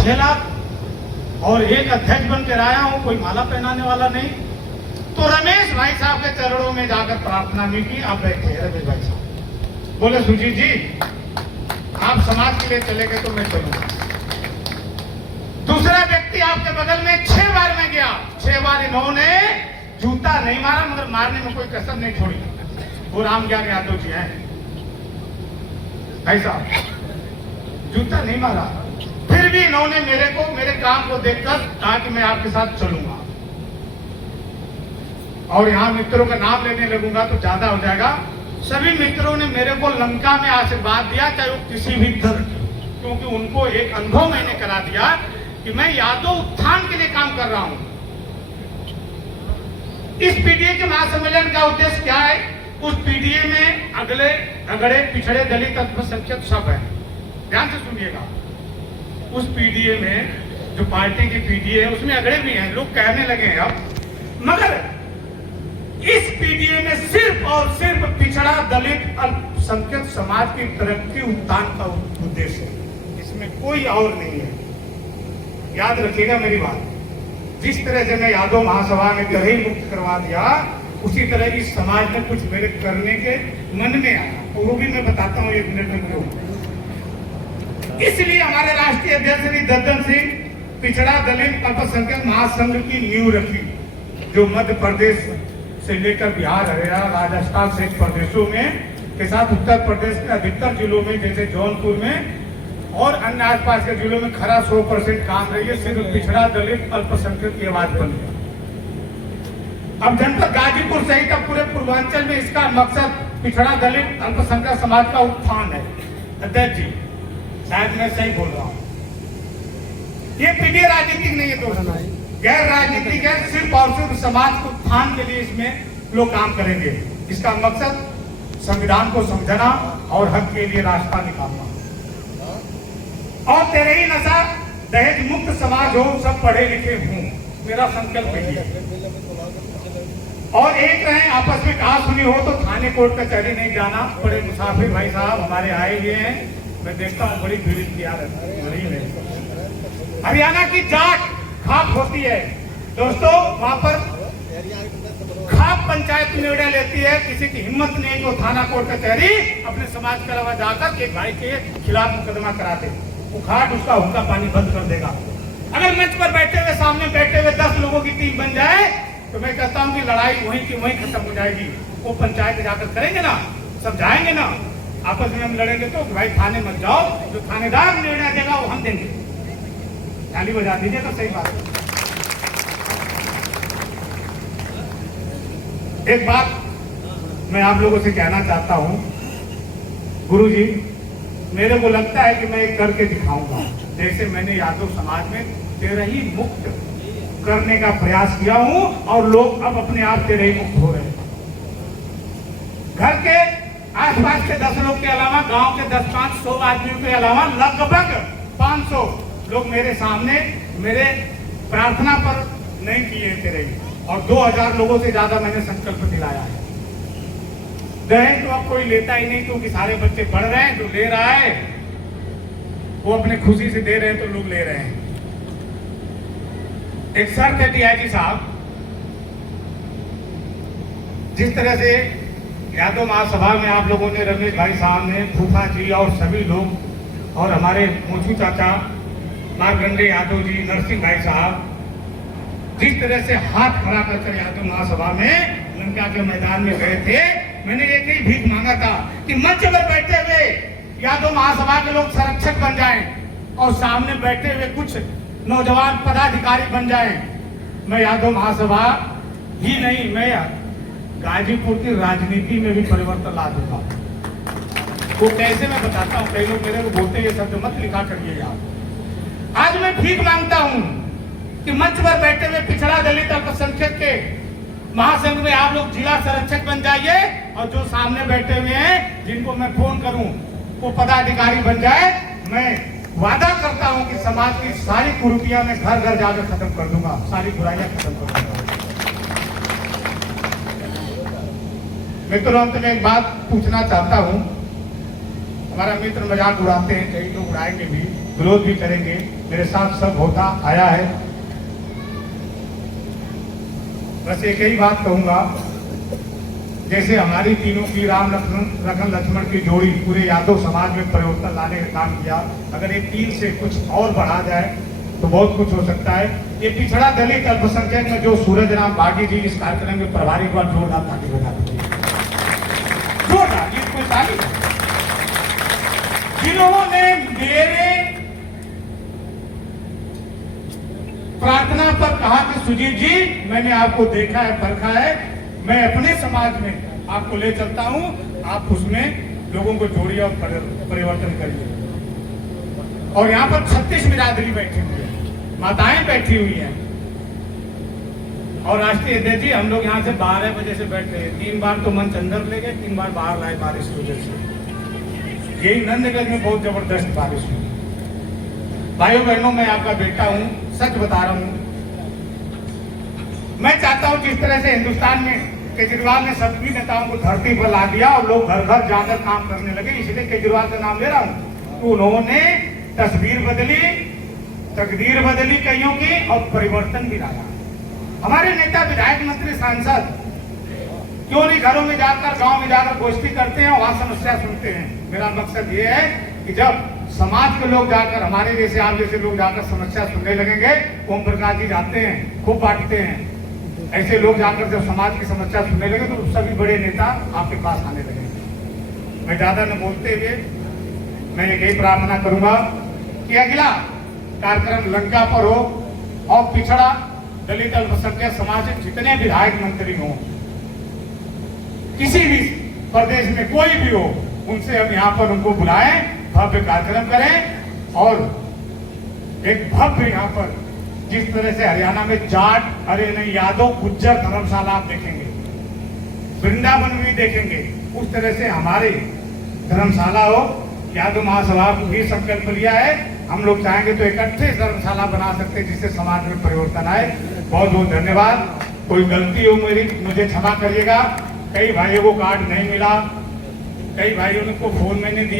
6 लाख और एक अध्यक्ष बन के आया हूं, कोई माला पहनाने वाला नहीं। तो रमेश भाई साहब के चरणों में जाकर प्रार्थना भी की। आप बैठे रमेश भाई साहब बोले सुजीत जी आप समाज के लिए चले गए तो मैं चलूंगा। दूसरा व्यक्ति आपके बगल में 6 बार मैं गया, 6 बार इन्होंने जूता नहीं मारा मगर मारने में कोई कसर नहीं छोड़ी। वो राम ज्ञान यादव जी हैं भाई साहब, जूता नहीं मारा, फिर भी इन्होंने मेरे काम को देखकर कहा कि मैं आपके साथ चलूंगा। और यहां मित्रों का नाम लेने लगूंगा तो ज्यादा हो जाएगा। सभी मित्रों ने मेरे को लंका में आशीर्वाद दिया, चाहे वो किसी भी दल की, क्योंकि उनको एक अनुभव मैंने करा दिया कि मैं यादव उत्थान के लिए काम कर रहा हूं। इस पीडीए के महासम्मेलन का उद्देश्य क्या है? उस पीडीए में अगड़े पिछड़े दलित अल्पसंख्यक सब है, ध्यान से सुनिएगा। उस पीडीए में जो पार्टी की पीडीए है उसमें अगड़े भी हैं, लोग कहने लगे हैं अब, मगर इस पीडीए में सिर्फ और सिर्फ पिछड़ा दलित अल्पसंख्यक समाज की तरक्की उत्थान का उद्देश्य है, इसमें कोई और नहीं है। याद रखिएगा मेरी बात। जिस तरह से मैं यादव महासभा में दहेज मुक्त करवा दिया, उसी तरह इस समाज में कुछ मेरे करने के मन में आया, तो वो भी मैं बताता हूँ 1 मिनट में क्यों। इसलिए हमारे राष्ट्रीय अध्यक्ष श्री दद्दन सिंह पिछड़ा दलित अल्पसंख्यक महासंघ की नींव रखी, जो मध्य प्रदेश से लेकर बिहार, हरियाणा, राजस्थान से प्रदेशों में के साथ उत्तर प्रदेश के अधिकतर जिलों में जैसे जौनपुर में और अन्य आसपास के जिलों में खरा 100% काम रही है। सिर्फ पिछड़ा दलित अल्पसंख्यक की आवाज बन गया। अब जनपद गाजीपुर सहित अब पूरे पूर्वांचल में इसका मकसद पिछड़ा दलित अल्पसंख्यक समाज का उत्थान है। अध्यक्ष जी शायद मैं सही बोल रहा हूँ, ये पीडीए राजनीतिक नहीं है दोस्तों, गैर राजनीतिक है, सिर्फ और सिर्फ समाज के उत्थान के लिए इसमें लोग काम करेंगे। इसका मकसद संविधान को समझना और हक के लिए रास्ता निकालना। और तेरे ही नशा दहेज मुक्त समाज हो, सब पढ़े लिखे हों, मेरा संकल्प यही है। और एक रहे आपस में कहा सुनी हो तो थाने कोर्ट कचहरी नहीं जाना। बड़े मुसाफिर भाई साहब हमारे आए हुए हैं, मैं देखता हूँ बड़ी भीड़ तैयार है। हरियाणा की जाट खाप होती है दोस्तों, वहां पर खाप पंचायत निर्णय लेती है। किसी की हिम्मत नहीं जो थाना कोर्ट कचहरी अपने समाज के अलावा जाकर एक भाई के खिलाफ मुकदमा करा दे, उखाड़ उसका हुक्का पानी बंद कर देगा। अगर मंच पर बैठे हुए सामने बैठे हुए 10 लोगों की टीम बन जाए तो मैं कहता हूं कि लड़ाई वहीं की वहीं खत्म हो जाएगी। वो पंचायत जाकर करेंगे ना, समझाएंगे ना, आपस में हम लड़ेंगे तो भाई थाने मत जाओ, जो थानेदार निर्णय देगा वो हम देंगे। ताली बजा दीजिए तो सही बात है। एक बात मैं आप लोगों से कहना चाहता हूं, गुरुजी मेरे को लगता है कि मैं एक करके दिखाऊंगा। जैसे मैंने यादव समाज में तेरही मुक्त करने का प्रयास किया हूं और लोग अब अपने आप तेरही मुक्त हो रहे हैं। घर के आसपास के 10 लोग के अलावा गांव के 10-500 आदमियों के अलावा लगभग 500 लोग मेरे सामने मेरे प्रार्थना पर नहीं किए तेरही, और 2000 लोगों से ज्यादा मैंने संकल्प दिलाया है। दहेज तो अब कोई लेता ही नहीं, क्योंकि सारे बच्चे पढ़ रहे हैं, जो ले रहा है वो अपने खुशी से दे रहे हैं तो लोग ले रहे हैं। एक शर्त है डीआईजी साहब, जिस तरह से यादव महासभा में आप लोगों ने रमेश भाई साहब ने, फूफा जी और सभी लोग और हमारे मोचू चाचा मारकंडे यादव जी, नरसिंह भाई साहब जिस तरह से हाथ खड़ा करके यादव महासभा में लंका के मैदान में गए थे, मैंने एक ही भीख मांगा था कि मंच पर बैठे हुए यादव महासभा के लोग संरक्षक बन जाएं और सामने बैठे हुए कुछ नौजवान पदाधिकारी बन जाएं। मैं यादव महासभा ही नहीं, मैं गाजीपुर की राजनीति में भी परिवर्तन ला दूंगा। वो कैसे मैं बताता हूँ। कई लोग मेरे को बोलते ये शब्द मत लिखा करिए आप। आज मैं भीख मांगता हूँ कि मंच पर बैठे हुए पिछड़ा दलित अल्पसंख्यक के महासंघ में आप लोग जिला संरक्षक बन जाइए, और जो सामने बैठे हुए हैं जिनको मैं फोन करूं वो पदाधिकारी बन जाए। मैं वादा करता हूं कि समाज की सारी कुरीतियां मैं घर घर जाकर खत्म कर दूंगा, सारी बुराइयां खत्म कर दूंगा। मित्रों, अंत में एक बात पूछना चाहता हूं। हमारा मित्र मजाक उड़ाते हैं, कई लोग उड़ाएंगे भी, विरोध भी करेंगे। मेरे साथ सब होता आया है। बस एक ही बात कहूंगा, जैसे हमारी तीनों की राम लखन लक्ष्मण की जोड़ी पूरे यादव समाज में परिवर्तन लाने का काम किया, अगर ये 3 से कुछ और बढ़ा जाए तो बहुत कुछ हो सकता है। ये पिछड़ा दलित अल्पसंख्यक में जो सूरज राम बागी जी इस कार्यक्रम के प्रभारी को जोरदार ताली बजा दीजिए, जोरदार, ये कोई ताली जिन्होंने मेरे प्रार्थना पर कहा कि सुजीत जी मैंने आपको देखा है, परखा है, मैं अपने समाज में आपको ले चलता हूं, आप उसमें लोगों को जोड़िए और परिवर्तन करिए। और यहाँ पर 36 बिरादरी बैठी हुई है, माताएं बैठी हुई हैं। और राष्ट्रीय अध्यक्ष जी, हम लोग यहाँ से 12 बजे से बैठे हैं, 3 बार तो मंच अंदर ले गए, 3 बार बाहर लाए बारिश की वजह से। यही नंदगंज में बहुत जबरदस्त बारिश हुई। भाइयों बहनों, मैं आपका बेटा हूं, सच बता रहा हूं। मैं चाहता हूं जिस तरह से हिंदुस्तान में केजरीवाल ने सभी नेताओं को धरती पर ला दिया और लोग घर घर जाकर काम करने लगे, इसलिए केजरीवाल का नाम ले रहा हूं। तो उन्होंने तस्वीर बदली, तकदीर बदली कईयों की और परिवर्तन भी लाया। हमारे नेता, विधायक, मंत्री, सांसद क्यों नहीं घरों में जाकर, गांव में जाकर गोष्ठी करते हैं, वहां समस्या सुनते हैं। मेरा मकसद ये है कि जब समाज के लोग जाकर, हमारे जैसे आप जैसे लोग जाकर समस्या सुनने लगेंगे, ओम प्रकाश जी जाते हैं, खूब बांटते हैं, ऐसे लोग जाकर जब समाज की समस्या सुनने लगे तो सभी बड़े नेता आपके पास आने लगेंगे। मैं ज्यादा न बोलते हुए मैं यही प्रार्थना करूंगा कि अगला कार्यक्रम लंका पर हो और पिछड़ा दलित अल्पसंख्यक समाज से जितने विधायक मंत्री हों, किसी भी प्रदेश में कोई भी हो, उनसे हम यहाँ पर उनको बुलाएं, भव्य कार्यक्रम करें। और एक भव्य यहाँ पर जिस तरह से हरियाणा में जाट, अरे नहीं, यादव, गुज्जर धर्मशाला आप देखेंगे, वृंदावन भी देखेंगे, उस तरह से हमारे धर्मशाला हो। यादव महासभा भी संकल्प लिया है, हम लोग चाहेंगे तो इकट्ठे धर्मशाला बना सकते हैं जिससे समाज में परिवर्तन आए। बहुत बहुत धन्यवाद। कोई गलती हो मेरी, मुझे क्षमा करिएगा। कई भाइयों को कार्ड नहीं मिला, कई भाइयों को फोन मैंने दिया।